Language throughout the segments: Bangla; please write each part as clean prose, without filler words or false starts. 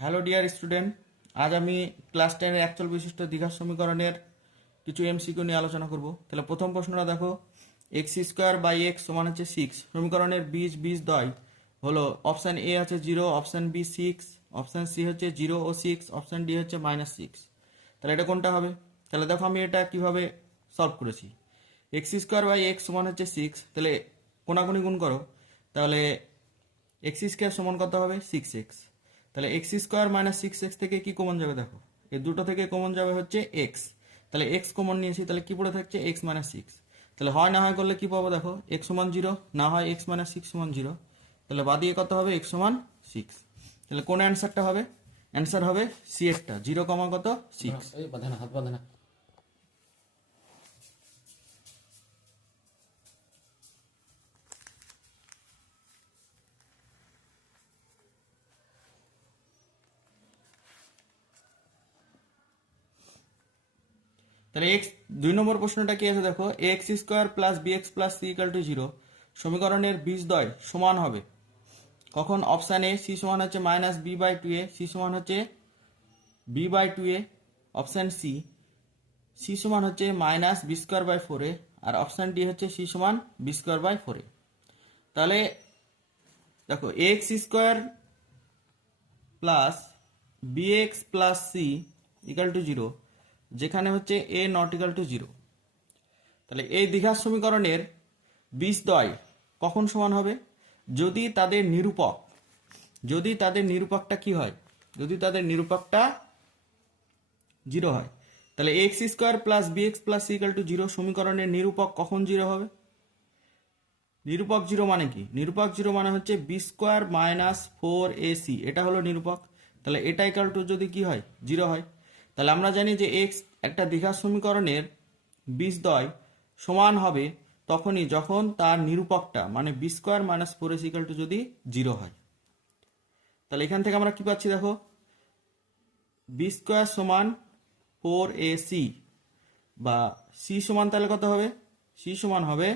হ্যালো ডিয়ার স্টুডেন্ট, আজ আমি ক্লাস 10-এর অ্যাকচুয়াল বিশিষ্ট দ্বিঘাত সমীকরণের কিছু এমসিকিউ নিয়ে আলোচনা করব। তাহলে প্রথম প্রশ্নটা দেখো, এক্স স্কোয়ার বাই এক্স সমান হচ্ছে 6। সমীকরণের বীজদ্বয় হলো অপশান এ হচ্ছে 0, অপশান বি 6, অপশান সি হচ্ছে 0 ও 6, অপশান ডি হচ্ছে -6। তাহলে এটা কোনটা হবে? তাহলে দেখো আমি এটা কিভাবে সলভ করেছি। এক্স স্কোয়ার বাই এক্স সমান হচ্ছে 6, তাহলে কোনাকুনি গুণ করো। তাহলে এক্স স্কোয়ার সমান কত হবে? 6x। তাহলে এক্স স্কোয়ার -6x থেকে কি কমন যাবে দেখো, এই দুটো থেকে কমন যাবে হচ্ছে এক্স। তাহলে এক্স কমন নিয়েছি, তাহলে কি পড়ে থাকছে? x-6। তাহলে হয় না হয় করলে কি পাবো দেখো, x সমান 0, না হয় x-6 সমান 0। তাহলে বাদিয়ে কত হবে? x সমান 6। তাহলে কোন অ্যান্সারটা হবে? অ্যান্সার হবে সি এরটা, 0, কত 6। এই বাঁধে না, হাত বাঁধে না। তাহলে এক্স 2 নম্বর প্রশ্নটা কি আছে দেখো, X square plus B X plus C equal to 0 সমীকরণের বীজদ্বয় সমান হবে কখন? অপশান এ সি সমান হচ্ছে -b/2a, সি সমান হচ্ছে b/2a, অপশান সি সি সমান হচ্ছে -b²/4a, আর অপশান ডি হচ্ছে সি সমান b²/4a। তাহলে দেখো X square plus B X plus C equal to 0, যেখানে হচ্ছে এ নট ইকাল টু 0। তাহলে এই দ্বিঘাত সমীকরণের বীজদ্বয় কখন সমান হবে? যদি তাদের নিরূপকটা কি হয়? যদি তাদের নিরূপকটা 0 হয়। তাহলে X square plus B X plus C equal to 0 সমীকরণের নিরূপক কখন 0 হবে? নিরূপক 0 মানে কি? নিরূপক 0 মানে হচ্ছে b² - 4ac, এটা হলো নিরূপক। তাহলে এটা ইকাল টু যদি কি হয়? 0 হয়। তাহলে আমরা জানি যে এক্স একটা দ্বিঘাত সমীকরণের বীজদ্বয় সমান হবে তখনই যখন তার নিরূপকটা মানে b² - 4ac ইকাল টু যদি 0 হয়। তাহলে এখান থেকে আমরা কি পাচ্ছি দেখো, b² সমান 4ac, বা সি সমান তাহলে কত হবে? সি সমান হবে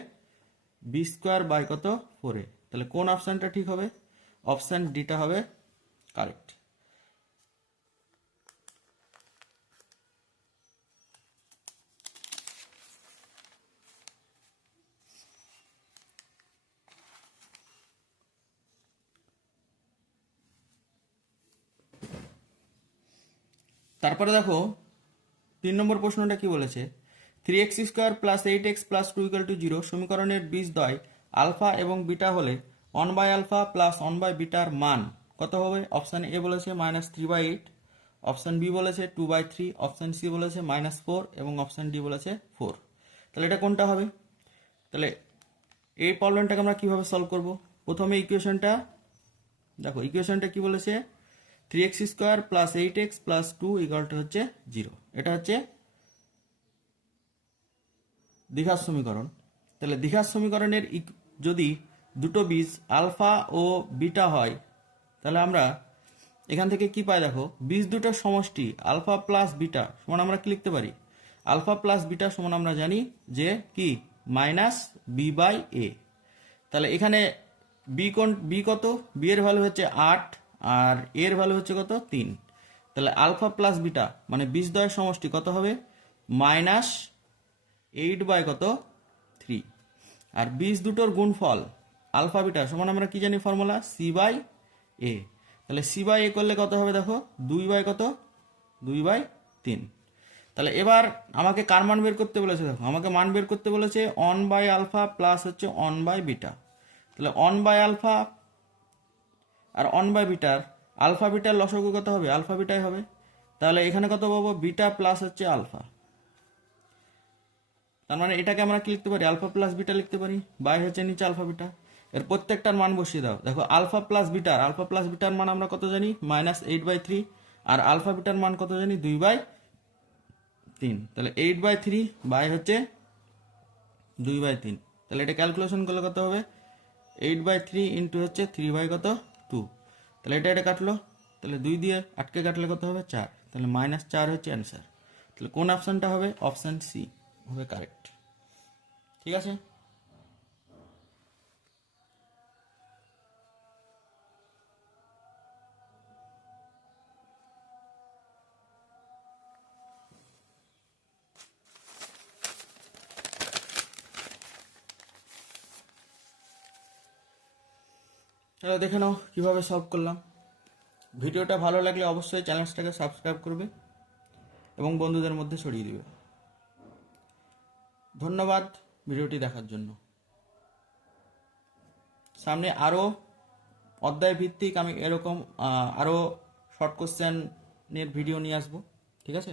b²/4a। তাহলে কোন অপশানটা ঠিক হবে? অপশান ডিটা হবে কারেক্ট। তারপরে দেখো 3 নম্বর প্রশ্নটা কি বলেছে, 3x² plus 8x plus 2 equal to 0 সমীকরণের বীজদ্বয় আলফা এবং বিটা হলে 1/α প্লাস 1/βর মান কত হবে? অপশান এ বলেছে -3/8, অপশান বি বলেছে 2/3, অপশান সি বলেছে -4 এবং অপশান ডি বলেছে 4। তাহলে এটা কোনটা হবে? তাহলে এই প্রবলেমটাকে আমরা কিভাবে সলভ করব? প্রথমে ইকুয়েশনটা দেখো, ইকুয়েশনটা কি বলেছে, 3x² plus 8x plus 2 equal to হচ্ছে 0। এটা হচ্ছে দ্বিঘাত সমীকরণ। তাহলে দ্বিঘাত সমীকরণের যদি দুটো বীজ আলফা ও বিটা হয়, তাহলে আমরা এখান থেকে কি পাই দেখো, বীজ দুটোর সমষ্টি আলফা প্লাস বিটা সমান আমরা কি লিখতে পারি? আলফা প্লাস বিটা সমান আমরা জানি যে কি -b/a। তাহলে এখানে বি কত? বি এর ভ্যালু হচ্ছে 8, আর এর ভ্যালু হচ্ছে কত? 3। তাহলে আলফা প্লাস বিটা মানে বীজদ্বয়ের সমষ্টি কত হবে? -8/3। আর বীজ দুটোর গুণফল আলফা বিটা সমান আমরা কি জানি ফর্মুলা? c/a। তাহলে c/a করলে কত হবে দেখো, 2/2/3। তাহলে এবার আমাকে কার মান বের করতে বলেছে দেখো, আমাকে মান বের করতে বলেছে 1/α প্লাস হচ্ছে 1/β। তাহলে 1/α আর 1/βর আলফা বিটার লসাগু কত হবে? আলফা বিটাই হবে। তাহলে এখানে কত পাবো? বিটা প্লাস হচ্ছে আলফা। তার মানে এটাকে আমরা কি লিখতে পারি? আলফা প্লাস বিটা লিখতে পারি, বাই হচ্ছে নিচে আলফা বিটা। এর প্রত্যেকটার মান বসিয়ে দাও। দেখো আলফা প্লাস বিটার মান আমরা কত জানি? -8/3। আর আলফা বিটার মান কত জানি? 2/3। তাহলে 8/3 বাই হচ্ছে 2/3। তাহলে এটা ক্যালকুলেশন করলে কত হবে? 8/3 ইন্টু হচ্ছে 3/2। তাহলে এটা কাটলো, তাহলে 2 দিয়ে আটকে কাটলে কত হবে? 4। তাহলে -4 হচ্ছে অ্যান্সার। তাহলে কোন অপশানটা হবে? অপশান সি হবে কারেক্ট। ঠিক আছে। তাহলে দেখে নাও কীভাবে সলভ করলাম। ভিডিওটা ভালো লাগলে অবশ্যই চ্যানেলটাকে সাবস্ক্রাইব করবে এবং বন্ধুদের মধ্যে ছড়িয়ে দেবে। ধন্যবাদ ভিডিওটি দেখার জন্য। সামনে আরও অধ্যায় ভিত্তিক আমি এরকম আরও শর্ট কোশ্চেনের ভিডিও নিয়ে আসবো, ঠিক আছে।